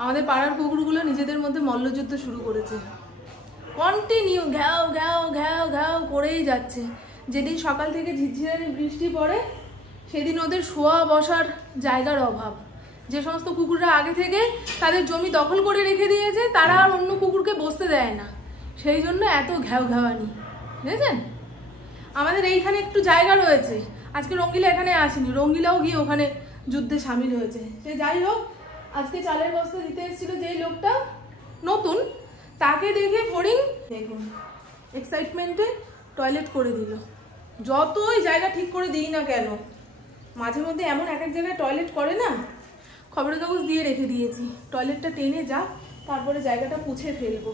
আমাদের পাড়ার কুকুরগুলো নিজেদের মধ্যে মল্লযুদ্ধ শুরু করেছে, কন্টিনিউ ঘ্যাও ঘ্যাও ঘ্যাও ঘ্যাও করেই যাচ্ছে। যেদিন সকাল থেকে ঝিরঝিরানি বৃষ্টি পড়ে সেদিন ওদের শোয়া বসার জায়গার অভাব। যে সমস্ত কুকুররা আগে থেকে তাদের জমি দখল করে রেখে দিয়েছে তারা আর অন্য কুকুরকে বসতে দেয় না, সেই জন্য এত ঘ্যাও ঘ্যাওয়ানি, বুঝেছেন? আমাদের এইখানে একটু জায়গা রয়েছে, আজকে রঙ্গিলা এখানে আসেনি, রঙ্গিলাও গিয়ে ওখানে যুদ্ধে সামিল হয়েছে। সে যাই হোক, আজকে চালের বস্তা দিতে এসেছিল যেই লোকটা নতুন, তাকে দেখে ফড়িং দেখুন এক্সাইটমেন্টে টয়লেট করে দিল। যতই জায়গা ঠিক করে দিই না কেন, মাঝে মধ্যে এমন এক এক জায়গায় টয়লেট করে না, খবরের কাগজ দিয়ে রেখে দিয়েছি টয়লেটটা টেনে যা, তারপরে জায়গাটা পুছে ফেলবো।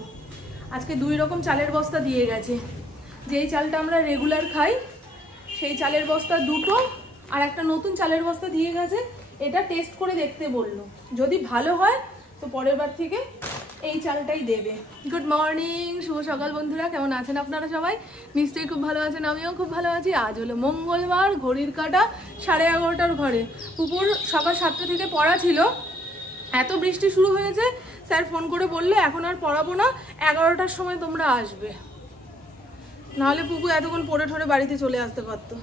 আজকে 2 রকম চালের বস্তা দিয়ে গেছে। যেই চালটা আমরা রেগুলার খাই সেই চালের বস্তা 2টো, আর একটা নতুন চালের বস্তা দিয়ে গেছে। এটা টেস্ট করে দেখতে বললো, যদি ভালো হয় তো পরের বার থেকে এই চালটাই দেবে। গুড মর্নিং, শুভ সকাল বন্ধুরা, কেমন আছেন আপনারা সবাই? নিশ্চয়ই খুব ভালো আছেন, আমিও খুব ভালো আছি। আজ হলো মঙ্গলবার, ঘড়ির কাঁটা 11:30 ঘরে। পুকুর সকাল 7টা থেকে পড়া ছিল, এত বৃষ্টি শুরু হয়েছে স্যার ফোন করে বললো এখন আর পড়াবো না, 11টার সময় তোমরা আসবে। নাহলে পুকু এতক্ষণ পড়ে ঠরে বাড়িতে চলে আসতে পারতো।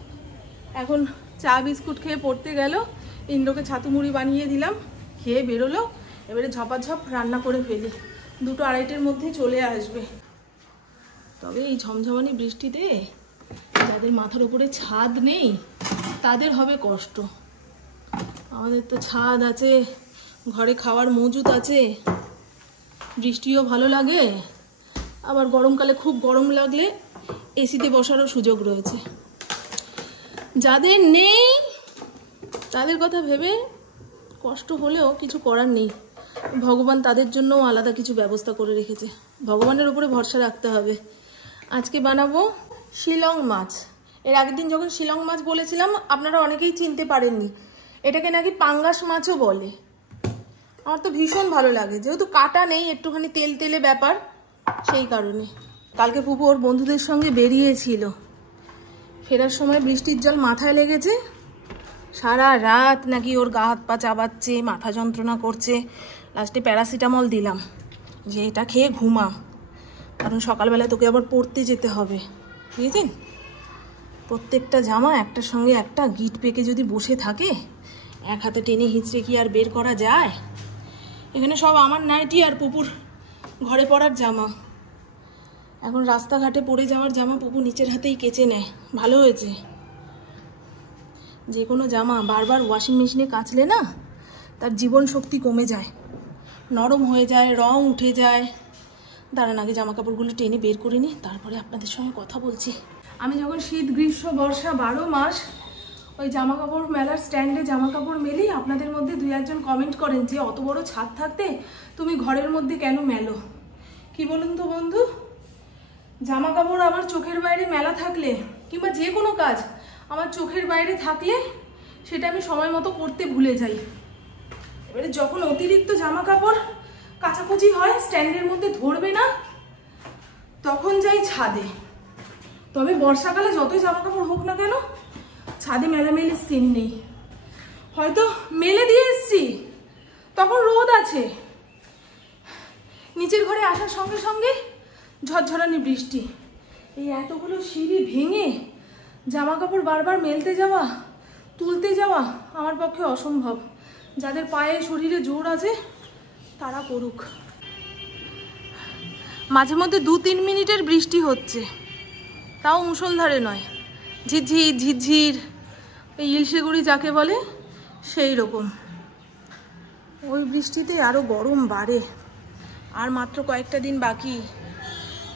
এখন চা বিস্কুট খেয়ে পড়তে গেল, ইন্দ্রকে ছাতু মুড়ি বানিয়ে দিলাম, খেয়ে বেরোলো। এবারে ঝপাঝপ রান্না করে ফেলি, 2-2:30টার মধ্যে চলে আসবে। তবে এই ঝমঝমানি বৃষ্টিতে যাদের মাথার উপরে ছাদ নেই তাদের হবে কষ্ট। আমাদের তো ছাদ আছে, ঘরে খাওয়ার মজুদ আছে, বৃষ্টিও ভালো লাগে, আবার গরমকালে খুব গরম লাগলে এসিতে বসারও সুযোগ রয়েছে। যাদের নেই তাদের কথা ভেবে কষ্ট হলেও কিছু করার নেই, ভগবান তাদের জন্যও আলাদা কিছু ব্যবস্থা করে রেখেছে। ভগবানের উপরে ভরসা রাখতে হবে। আজকে বানাবো শিলং মাছ। এর আগের দিন যখন শিলং মাছ বলেছিলাম আপনারা অনেকেই চিনতে পারেননি, এটাকে নাকি পাঙ্গাস মাছও বলে। আমার তো ভীষণ ভালো লাগে, যেহেতু কাটা নেই, একটুখানি তেল তেলে ব্যাপার, সেই কারণে। কালকে পুপু ওর বন্ধুদের সঙ্গে বেরিয়েছিল, ফেরার সময় বৃষ্টির জল মাথায় লেগেছে, সারা রাত নাকি ওর গা হাত পা চাবাচ্ছে, মাথা যন্ত্রণা করছে। লাস্টে প্যারাসিটামল দিলাম যে এটা খেয়ে ঘুমা, কারণ সকালবেলায় তোকে আবার পড়তে যেতে হবে, বুঝেছেন? প্রত্যেকটা জামা একটার সঙ্গে একটা গিট পেকে যদি বসে থাকে, এক হাতে টেনে হিঁচড়ে কি আর বের করা যায়? এখানে সব আমার নাইটি আর পুপুর ঘরে পরার জামা। এখন রাস্তাঘাটে পরে যাওয়ার জামা পুপু নিচের হাতেই কেচে নেয়, ভালো হয়েছে। যে কোনো জামা বারবার ওয়াশিং মেশিনে কাচলে না তার জীবন শক্তি কমে যায়, নরম হয়ে যায়, রং উঠে যায়। দাঁড়ান আগে জামা কাপড়গুলো টেনে বের করে নিই, তারপরে আপনাদের সঙ্গে কথা বলছি। আমি যখন শীত গ্রীষ্ম বর্ষা 12 মাস ওই জামা কাপড় মেলার স্ট্যান্ডে জামা কাপড় মেলি, আপনাদের মধ্যে 2-1জন কমেন্ট করেন যে অত বড় ছাদ থাকতে তুমি ঘরের মধ্যে কেন মেলো? কি বলুন তো বন্ধু, জামা কাপড় আমার চোখের বাইরে মেলা থাকলে, কিংবা যে কোনো কাজ আমার চোখের বাইরে থাকলে সেটা আমি সময় মতো করতে ভুলে যাই। এবারে যখন অতিরিক্ত জামা কাপড় কাচাকুচি হয়, স্ট্যান্ডের মধ্যে ধরবে না, তখন যাই ছাদে। তবে বর্ষাকালে যতই জামা কাপড় হোক না কেন, ছাদে মেলামেলির সিন নেই। হয়তো মেলে দিয়ে এসছি, তখন রোদ আছে, নিচের ঘরে আসার সঙ্গে সঙ্গে ঝরঝরানি বৃষ্টি। এই এতগুলো সিঁড়ি ভেঙে জামা কাপড় বারবার মেলতে যাওয়া, তুলতে যাওয়া আমার পক্ষে অসম্ভব। যাদের পায়ে শরীরে জোর আছে তারা করুক। মাঝে মধ্যে 2-3 মিনিটের বৃষ্টি হচ্ছে, তাও মুষলধারে নয়, ঝিরঝির ঝিরঝির, এই ইলশেগুড়ি যাকে বলে সেই রকম। ওই বৃষ্টিতে আরও গরম বাড়ে। আর মাত্র কয়েকটা দিন বাকি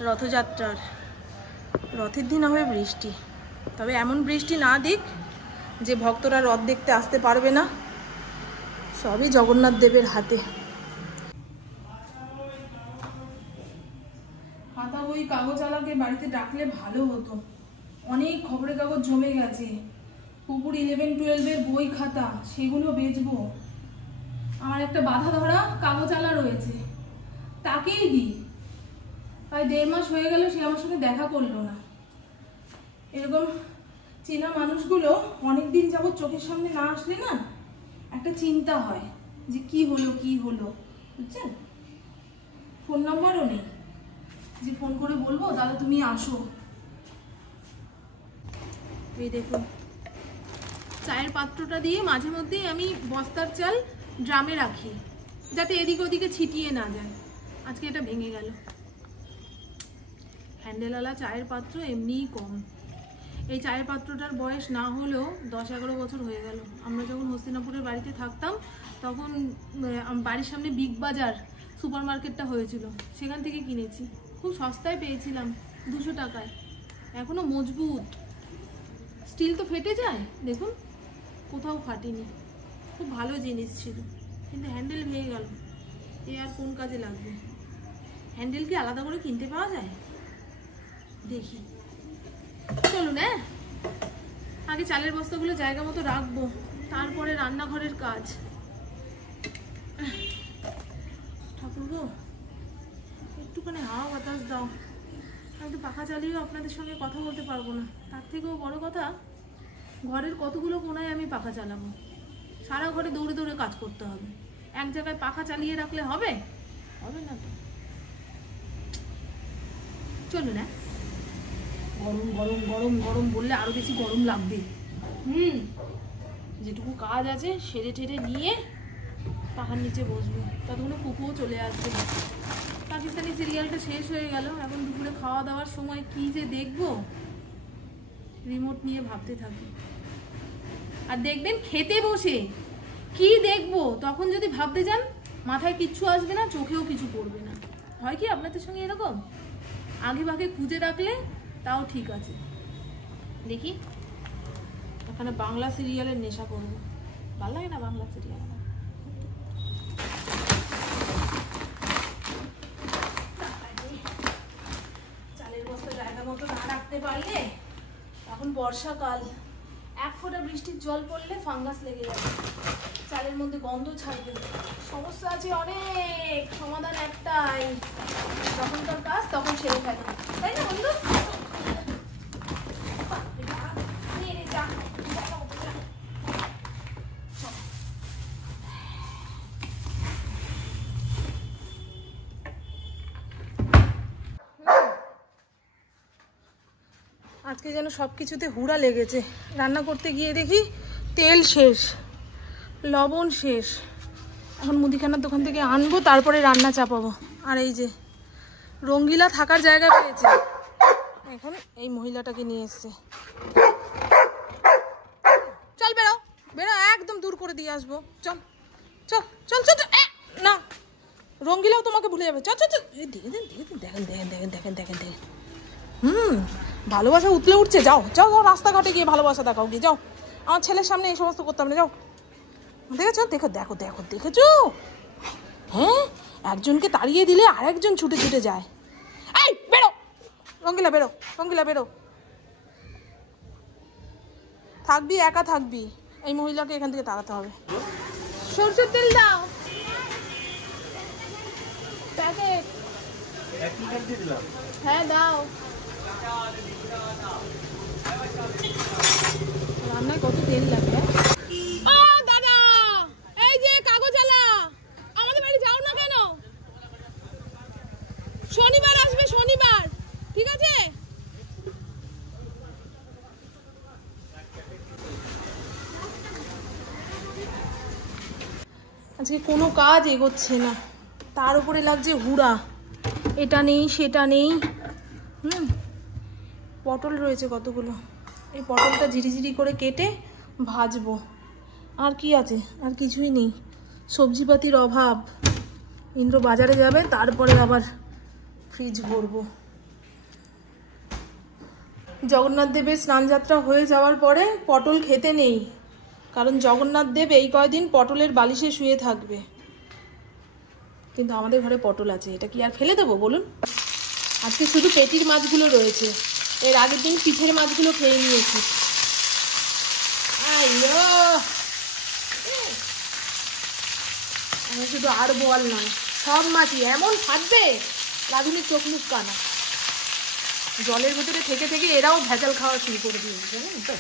রথযাত্রার, রথের দিন হবে বৃষ্টি। তবে এমন বৃষ্টি না দিক যে ভক্তরা রথ দেখতে আসতে পারবে না, সবই জগন্নাথ দেবের হাতে। খাতা বই কাগজওয়ালাকে বাড়িতে ডাকলে ভালো হতো, অনেক খবরের কাগজ জমে গেছে। পুকুর 11-12-এর বই খাতা, সেগুলো বেচবো। আমার একটা বাধা ধরা কাগজওয়ালা রয়েছে, তাকেই দিই। প্রায় 1.5 মাস হয়ে গেল সে আমার সঙ্গে দেখা করলো না। এরকম চেনা মানুষগুলো অনেকদিন যাবত চোখের সামনে না আসলে না একটা চিন্তা হয় যে কি হলো কি হলো, বুঝছেন? ফোন নাম্বারও নেই যে ফোন করে বলবো দাদা তুমি আসো। এই দেখুন, চায়ের পাত্রটা দিয়ে মাঝে মধ্যেই আমি বস্তার চাল ড্রামে রাখি যাতে এদিক ওদিকে ছিটিয়ে না যায়। আজকে এটা ভেঙে গেল। হ্যান্ডেলওয়ালা চায়ের পাত্র এমনিই কম। এই চায়ের পাত্রটার বয়স না হলেও 10-11 বছর হয়ে গেল। আমরা যখন হস্তিনাপুরের বাড়িতে থাকতাম তখন বাড়ির সামনে বিগ বাজার সুপার মার্কেটটা হয়েছিল, সেখান থেকে কিনেছি। খুব সস্তায় পেয়েছিলাম, 200 টাকায়। এখনো মজবুত। স্টিল তো ফেটে যায়, দেখুন কোথাও ফাটেনি। খুব ভালো জিনিস ছিল, কিন্তু হ্যান্ডেল ভেঙে গেল। এ আর কোন কাজে লাগবে? হ্যান্ডেল কি আলাদা করে কিনতে পাওয়া যায়? দেখি, চলুন। আগে চালের বস্তাগুলো জায়গা মতো রাখবো, তারপরে রান্নাঘরের কাজ। ঠাকুরগো, একটুখানি হাওয়া বাতাস দাও। আমি তো পাখা চালিয়েও আপনাদের সঙ্গে কথা বলতে পারবো না। তার থেকেও বড় কথা, ঘরের কতগুলো কোনায় আমি পাখা চালাবো? সারা ঘরে দৌড়ে দৌড়ে কাজ করতে হবে। এক জায়গায় পাখা চালিয়ে রাখলে হবে? হবে না তো। চলুন। গরম গরম গরম গরম বললে আরো বেশি গরম লাগবে। যেটুকু কাজ আছে সেরে ঠেরে নিয়ে পাখার নিচে বসবো। ততক্ষণে কুকুও চলে আসবে। পাকিস্তানি সিরিয়ালটা শেষ হয়ে গেল। এখন দুপুরে খাওয়া দাওয়ার সময় কি যে দেখবো, রিমোট নিয়ে ভাবতে থাকি। আর দেখবেন খেতে বসে কি দেখবো, তখন যদি ভাবতে যান মাথায় কিচ্ছু আসবে না, চোখেও কিছু পড়বে না। হয় কি আপনাদের সঙ্গে এরকম? আগে ভাগে খুঁজে রাখলে তাও ঠিক আছে। দেখি, এখানে বাংলা সিরিয়ালের নেশা করবো। ভালো লাগে না বাংলা সিরিয়াল? চালের বস্তা জায়গা মতো না রাখতে পারলে, এখন বর্ষাকাল, এক ফোঁটা বৃষ্টির জল পড়লে ফাঙ্গাস লেগে যাবে, চালের মধ্যে গন্ধ ছাড়বে। সমস্যা আছে অনেক, সমাধান একটাই, যখনকার কাজ তখন সেরে ফেলে, তাই না বন্ধু? আজকে যেন সব কিছুতে হুড়া লেগেছে। রান্না করতে গিয়ে দেখি তেল শেষ, লবণ শেষ। এখন মুদিখানার দোকান থেকে আনবো, তারপরে রান্না চাপাবো। আর এই যে রঙ্গিলা থাকার জায়গা পেয়েছে, এখন এই মহিলাটাকে নিয়ে এসছে। চল বেরো বেরো, একদম দূর করে দিয়ে আসবো। চল চল চল চল। না, রঙ্গিলাও তোমাকে ভুলে যাবে। চল চল চল। দেখেন দেখেন দেখেন দেখেন দেখেন দেখেন দেখেন দেখেন। ভালোবাসা উতলে উঠছে। যাও যাও যাও, রাস্তাঘাটে গিয়ে ভালোবাসা দেখাও গিয়ে। যাও, আমার ছেলের সামনে এই সমস্ত করতে হবে না। যাও, দেখেছো? দেখো দেখো দেখো, দেখেছো? হ্যাঁ, একজনকে তাড়িয়ে দিলে আরেকজন ছুটে ছুটে যায়। এই বেরো রঙ্গিলা, বেরো রঙ্গিলা, বেরো। থাকবি, একা থাকবি। এই মহিলাকে এখান থেকে তাড়াতে হবে। সরষের তেল দাও, প্যাকেট। হ্যাঁ দাও। রান্নায় কত তেল লাগে। দাদা, এই যে কাগজ আলা, আমাদের বাড়ি যাও না কেন? শনিবার আসবে, শনিবার, ঠিক আছে? আজকে কোনো কাজ এগোচ্ছে না, তার উপরে লাগছে হুড়া। এটা নেই সেটা নেই। পটল রয়েছে কতগুলো, এই পটলটা ঝিরিঝিরি করে কেটে ভাজবো। আর কি আছে? আর কিছুই নেই, সবজিপাতির অভাব। ইন্দ্র বাজারে যাবে, তারপরে আবার ফ্রিজ ভরবো। জগন্নাথ দেবের স্নানযাত্রা হয়ে যাওয়ার পরে পটল খেতে নেই, কারণ জগন্নাথ দেব এই কয়দিন পটলের বালিশে শুয়ে থাকবে। কিন্তু আমাদের ঘরে পটল আছে, এটা কি আর ফেলে দেবো বলুন? আজকে শুধু পেটির মাছগুলো রয়েছে, এর আগের দিন পিঠের মাছগুলো খেয়ে নিয়েছি। আমি শুধু আর বল নয়, সব মাছই এমন থাকবে রাধুনির চোখ মুখ কানা। জলের ভেতরে থেকে থেকে এরাও ভেজাল খাওয়া শুরু করে দিয়েছে, জানেন তো?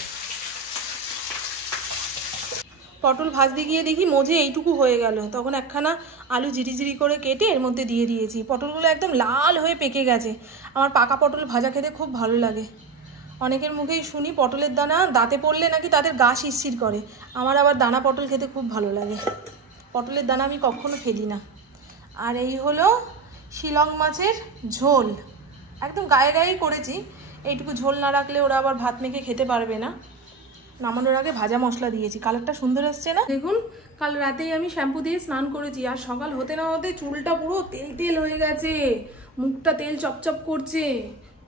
পটল ভাজতে গিয়ে দেখি মজে এইটুকু হয়ে গেল, তখন একখানা আলু জিরি করে কেটে এর মধ্যে দিয়ে দিয়েছি। পটলগুলো একদম লাল হয়ে পেকে গেছে। আমার পাকা পটল ভাজা খেতে খুব ভালো লাগে। অনেকের মুখেই শুনি পটলের দানা দাঁতে পড়লে নাকি তাদের গা শিরশির করে, আমার আবার দানা পটল খেতে খুব ভালো লাগে। পটলের দানা আমি কখনো ফেলি না। আর এই হলো শিলং মাছের ঝোল, একদম গায়ে গায়েই করেছি। এইটুকু ঝোল না রাখলে ওরা আবার ভাত মেখে খেতে পারবে না। নামানোর আগে ভাজা মশলা দিয়েছি, কালারটা সুন্দর এসছে না? দেখুন, কাল রাতেই আমি শ্যাম্পু দিয়ে স্নান করেছি, আর সকাল হতে না হতে চুলটা পুরো তেল তেল হয়ে গেছে, মুখটা তেল চপচপ করছে,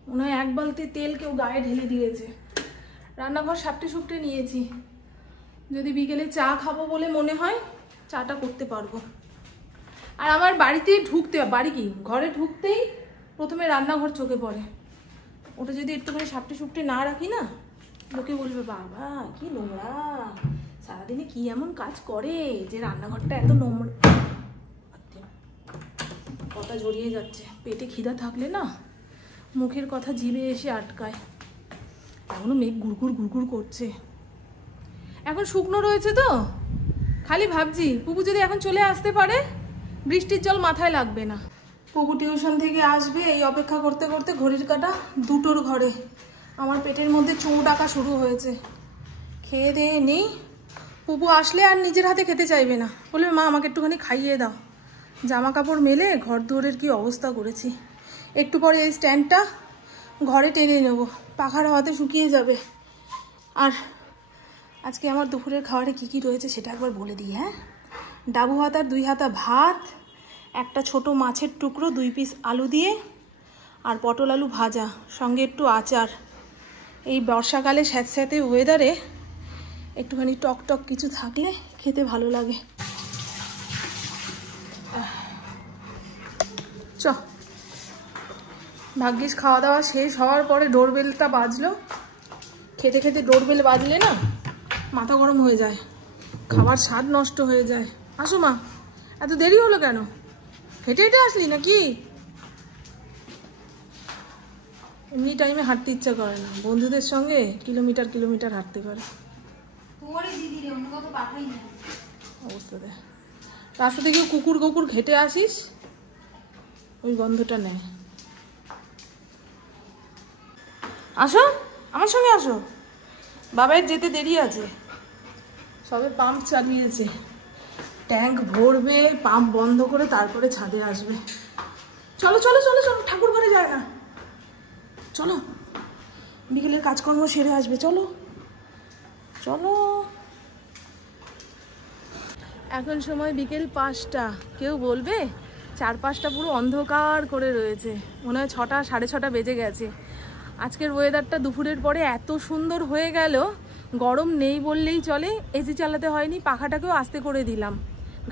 মনে হয় 1 বালতি তেল কেউ গায়ে ঢেলে দিয়েছে। রান্নাঘর সাপটে সুপটে নিয়েছি, যদি বিকেলে চা খাবো বলে মনে হয় চাটা করতে পারবো। আর আমার বাড়িতে ঘরে ঢুকতেই প্রথমে রান্নাঘর চোখে পড়ে। ওটা যদি একটুখানি সাপটে সুপটে না রাখি না, লোকে বলবে বাবা কি নোংরা, সারাদিনে কি এমন কাজ করে যে রান্নাঘরটা এত নোংরা। কথা জড়িয়ে যাচ্ছে, পেটে খিদা থাকলে না মুখের কথা জিভে এসে আটকায়। এখনো মেঘ গুড়গুড় করছে। এখন শুকনো রয়েছে তো, খালি ভাবছি পুপু যদি এখন চলে আসতে পারে বৃষ্টির জল মাথায় লাগবে না। পুপু টিউশন থেকে আসবে এই অপেক্ষা করতে করতে ঘড়ির কাঁটা 2টোর ঘরে। আমার পেটের মধ্যে চৌ ডাকা শুরু হয়েছে। খেয়ে দিয়ে নেই, পুপু আসলে আর নিজের হাতে খেতে চাইবে না, বলবে মা আমাকে একটুখানি খাইয়ে দাও। জামা কাপড় মেলে ঘর দুয়ারের কি অবস্থা করেছি। একটু পরে এই স্ট্যান্ডটা ঘরে টেনে নেব, পাখার হাওয়াতে শুকিয়ে যাবে। আর আজকে আমার দুপুরের খাবারে কি কি রয়েছে সেটা একবার বলে দিই। হ্যাঁ, ডাবু ভাত আর 2 হাতা ভাত, একটা ছোট মাছের টুকরো, 2 পিস আলু দিয়ে, আর পটল আলু ভাজা, সঙ্গে একটু আচার। এই বর্ষাকালে স্যাঁতস্যাঁতে ওয়েদারে একটুখানি টক টক কিছু থাকলে খেতে ভালো লাগে। ভাগ্যিস খাওয়া দাওয়া শেষ হওয়ার পরে ডোরবেলটা বাজলো। খেতে খেতে ডোরবেল বাজলে না মাথা গরম হয়ে যায়, খাবার স্বাদ নষ্ট হয়ে যায়। আসো মা, এত দেরি হলো কেন? হেঁটে হেঁটে আসলি নাকি? এমনি টাইমে হাঁটতে ইচ্ছা করে না, বন্ধুদের সঙ্গে কিলোমিটার হাঁটতে পারে। অবস্থা দেখ, রাস্তা থেকে কুকুর ঘেটে আসিস, ওই গন্ধটা নেয়। আসো, আমার সঙ্গে আসো, বাবার যেতে দেরি আছে। সবে পাম্প চালিয়েছে, ট্যাঙ্ক ভরবে, পাম্প বন্ধ করে তারপরে ছাদে আসবে। চলো চলো চলো চলো, ঠাকুর ঘরে যায় না, চলো বিকেলের কাজকর্ম সেরে আসবে। চলো চলো। এখন সময় বিকেল 5টা। কেউ বলবে চারপাশটা পুরো অন্ধকার করে রয়েছে, মনে হয় 6টা 6:30 বেজে গেছে। আজকের ওয়েদারটা দুপুরের পরে এত সুন্দর হয়ে গেল, গরম নেই বললেই চলে। এসি চালাতে হয়নি, পাখাটাকেও আস্তে করে দিলাম।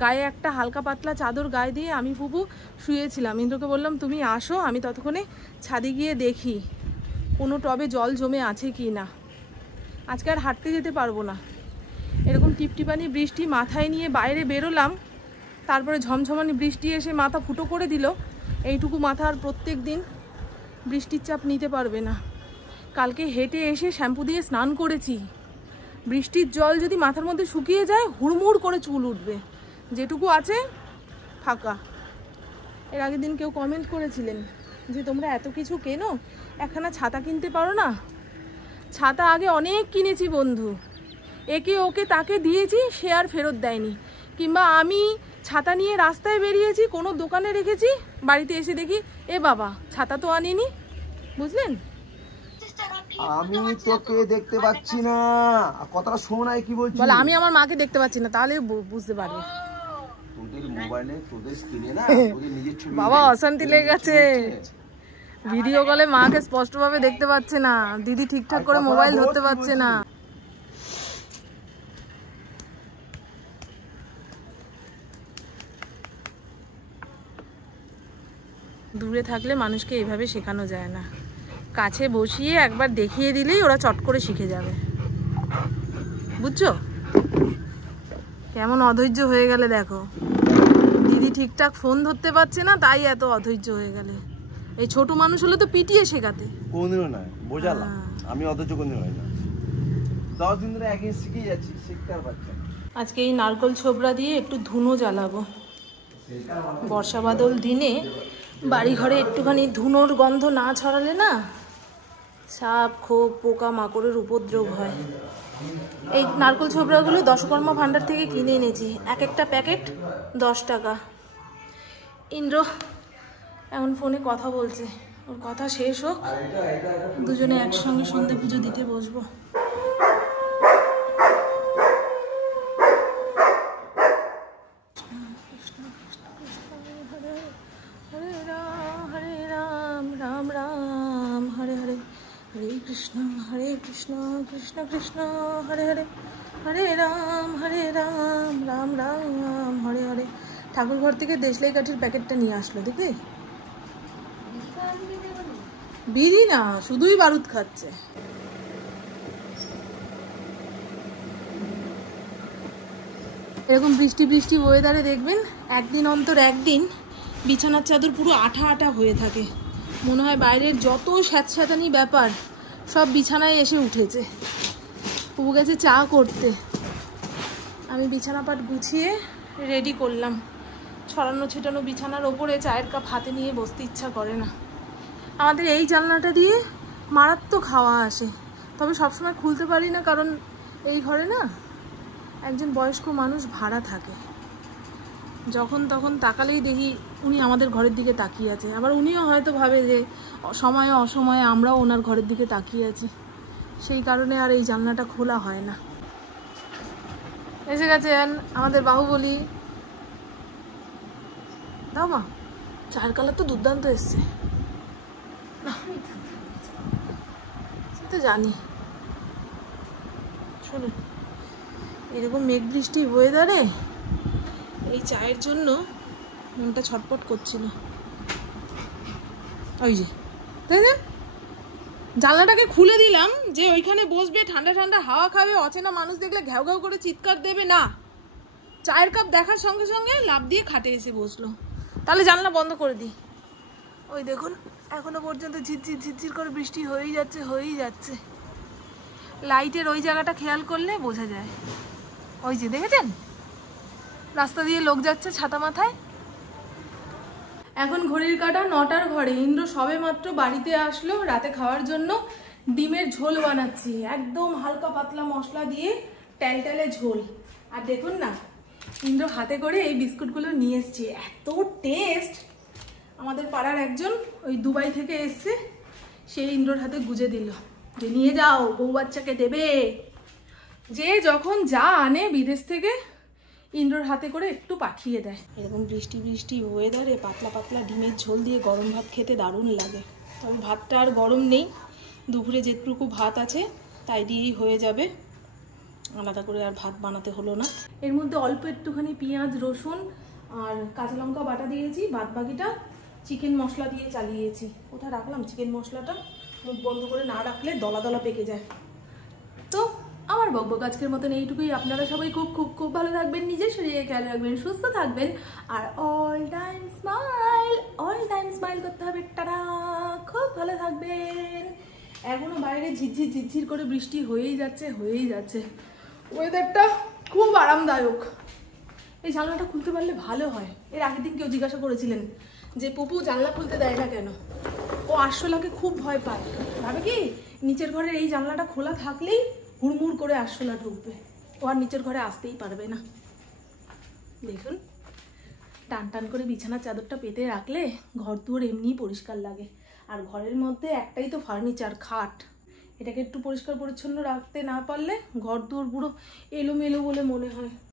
গায়ে একটা হালকা পাতলা চাদর গায়ে দিয়ে আমি পুপু শুয়েছিলাম। ইন্দ্রকে বললাম তুমি আসো, আমি ততক্ষণে ছাদে গিয়ে দেখি কোনো টবে জল জমে আছে কি না। আজকে আর হাঁটতে যেতে পারবো না। এরকম টিপটিপানি বৃষ্টি মাথায় নিয়ে বাইরে বেরোলাম, তারপরে ঝমঝমানি বৃষ্টি এসে মাথা ফুটো করে দিল। এইটুকু মাথা আর প্রত্যেক দিন বৃষ্টির চাপ নিতে পারবে না। কালকে হেঁটে এসে শ্যাম্পু দিয়ে স্নান করেছি, বৃষ্টির জল যদি মাথার মধ্যে শুকিয়ে যায় হুড়মুড় করে চুল উঠবে, যেটুকু আছে ফাঁকা। এর আগের দিন কেউ কমেন্ট করেছিলেন যে তোমরা এত কিছু কেনো, একখানা ছাতা কিনতে পারো না? ছাতা আগে অনেক কিনেছি বন্ধু, একে ওকে তাকে দিয়েছি, সে আর ফেরত দেয়নি। কিংবা আমি ছাতা নিয়ে রাস্তায় বেরিয়েছি, কোনো দোকানে রেখেছি, বাড়িতে এসে দেখি এ বাবা ছাতা তো আনিনি। বুঝলেন? আমি তোকে দেখতে পাচ্ছি না, কথাটা শোনাই কি বলছিস? বল আমি আমার মাকে দেখতে পাচ্ছি না, তাহলে বুঝতে পারবে। তোদের মোবাইলে তোদের স্ক্রিনে না তোদের নিজের ছবি। বাবা অশান্তি লেগে গেছে, ভিডিও কলে মাকে স্পষ্টভাবে দেখতে পাচ্ছে না, দিদি ঠিকঠাক করে মোবাইল ধরতে পারছে না। দূরে থাকলে মানুষকে এইভাবে শেখানো যায় না, কাছে বসিয়ে একবার দেখিয়ে দিলেই ওরা চট করে শিখে যাবে। বুঝছো? কেমন অধৈর্য হয়ে গেলে দেখো, দিদি ঠিকঠাক ফোন ধরতে পারছে না তাই এত অধৈর্য হয়ে গেলে। এই ছোট মানুষ হলে তো পিটিয়ে শেখাতে। কোনদিনও না বোঝালাম, আমি অধৈর্য কোনদিন হয় না। 10 দিন ধরে একই শিখে যাচ্ছি, শিখতে আর পারছি না। আজকে এই নারকোল ছোবড়া দিয়ে একটু ধুনো জ্বালাবো। বর্ষা বাদল দিনে বাড়ি ঘরে একটুখানি ধুনোর গন্ধ না ছড়ালে না সাপ খোপ পোকা মাকড়ের উপদ্রব হয়। এই নারকোল ছোবড়াগুলো দশকর্মা ভাণ্ডার থেকে কিনে এনেছি, এক একটা প্যাকেট 10 টাকা। ইন্দ্র এখন ফোনে কথা বলছে, ওর কথা শেষ হোক দুজনে একসঙ্গে সন্ধে পুজো দিতে বসবো। হরে রাম হরে রাম রাম রাম হরে হরে, হরে কৃষ্ণ কৃষ্ণ কৃষ্ণ হরে হরে, হরে রাম রাম রাম হরে হরে। ঠাকুর ঘর থেকে দেশলাই কাঠির প্যাকেটটা নিয়ে আসলো, দেখলি? বিড়ি না, শুধুই বারুদ খাচ্ছে। এরকম বৃষ্টি বৃষ্টি ওয়েদারে দেখবেন একদিন অন্তর একদিন বিছানার চাদর পুরো আঠা আঠা হয়ে থাকে। মনে হয় বাইরের যত স্যাঁতস্যাঁতানি ব্যাপার সব বিছানায় এসে উঠেছে। পুবু গেছে চা করতে, আমি বিছানা পাট গুছিয়ে রেডি করলাম। ছড়ানো ছিটানো বিছানার ওপরে চায়ের কাপ হাতে নিয়ে বসতে ইচ্ছা করে না। আমাদের এই জানলাটা দিয়ে মারাত্মক হাওয়া আসে, তবে সবসময় খুলতে পারি না, কারণ এই ঘরে না একজন বয়স্ক মানুষ ভাড়া থাকে। যখন তখন তাকালেই দেখি উনি আমাদের ঘরের দিকে তাকিয়ে আছে। আবার উনিও হয়তো ভাবে যে সময়ে অসময়ে আমরাও ওনার ঘরের দিকে তাকিয়ে আছি, সেই কারণে আর এই জানলাটা খোলা হয় না। এসে গেছেন আমাদের বাহুবলী। দাও মা, চায়ের কালার তো দুর্দান্ত এসছে। তো জানি, শুনুন, এরকম মেঘ বৃষ্টি ওয়েদারে এই চায়ের জন্য মনটা ছটপট করছিল। ওই যে তাই না, জানলাটাকে খুলে দিলাম যে ওইখানে বসবে, ঠান্ডা ঠান্ডা হাওয়া খাবে, অচেনা মানুষ দেখলে ঘ্যাও ঘ্যাও করে চিৎকার দেবে না। চায়ের কাপ দেখার সঙ্গে সঙ্গে লাফ দিয়ে খাটে এসে বসলো। তাহলে জানলা বন্ধ করে দিই। ওই দেখুন এখনো পর্যন্ত ঝিরঝির ঝিরঝির করে বৃষ্টি হয়েই যাচ্ছে। লাইটের ওই জায়গাটা খেয়াল করলে বোঝা যায়। ওই যে দেখেছেন, রাস্তা দিয়ে লোক যাচ্ছে ছাতা মাথায়। এখন ঘড়ির কাঁটা 9টার ঘরে। ইন্দ্র সবে মাত্র বাড়িতে আসলো রাতে খাওয়ার জন্য। ডিমের ঝোল বানাচ্ছি, একদম হালকা পাতলা মশলা দিয়ে ট্যালট্যালে ঝোল। আর দেখুন না, ইন্দ্র হাতে করে এই বিস্কুটগুলো নিয়ে এসছে, এত টেস্ট। আমাদের পাড়ার একজন ওই দুবাই থেকে এসছে, সে ইন্দ্রর হাতে গুজে দিল যে নিয়ে যাও, বউ বাচ্চাকে দেবে। যে যখন যা আনে বিদেশ থেকে ইন্দ্রর হাতে করে একটু পাঠিয়ে দেয়। এরকম বৃষ্টি বৃষ্টি ওয়েদারে পাতলা পাতলা ডিমের ঝোল দিয়ে গরম ভাত খেতে দারুণ লাগে। তবে ভাতটা আর গরম নেই, দুপুরে যেটুকু ভাত আছে তাই দিয়েই হয়ে যাবে, আলাদা করে আর ভাত বানাতে হলো না। এর মধ্যে অল্প একটুখানি পেঁয়াজ রসুন আর কাঁচা লঙ্কা বাটা দিয়েছি, বাদ বাকিটা চিকেন মশলা দিয়ে চালিয়েছি। কোথায় রাখলাম চিকেন মশলাটা? মুখ বন্ধ করে না রাখলে দলা দলা পেকে যায়। তো আমার বকবক আজকের মতন এইটুকুই। আপনারা সবাই খুব খুব খুব ভালো থাকবেন, নিজের শরীরে খেয়াল রাখবেন, সুস্থ থাকবেন, আর অল টাইম স্মাইল করতে হবে। টাটা, খুব ভালো থাকবেন। এখনো বাইরে ঝিরঝির ঝিরঝির করে বৃষ্টি হয়েই যাচ্ছে। ওয়েদারটা খুব আরামদায়ক। এই জানলাটা খুলতে পারলে ভালো হয়। এর আগের দিন কেউ জিজ্ঞাসা করেছিলেন যে পপু জানলা খুলতে দেয় না কেন। ও আরশোলাকে খুব ভয় পায়, ভাবে কি নিচের ঘরের এই জানলাটা খোলা থাকলেই হুড়মুড় করে আরশোলা ঢুকবে, ও আর নিচের ঘরে আসতেই পারবে না। দেখুন, টান টান করে বিছানার চাদরটা পেতে রাখলে ঘর দুয়ার এমনিই পরিষ্কার লাগে। আর ঘরের মধ্যে একটাই তো ফার্নিচার, খাট। এটাকে একটু পরিষ্কার পরিচ্ছন্ন রাখতে না পারলে ঘর দুয়ার পুরো এলোমেলো বলে মনে হয়।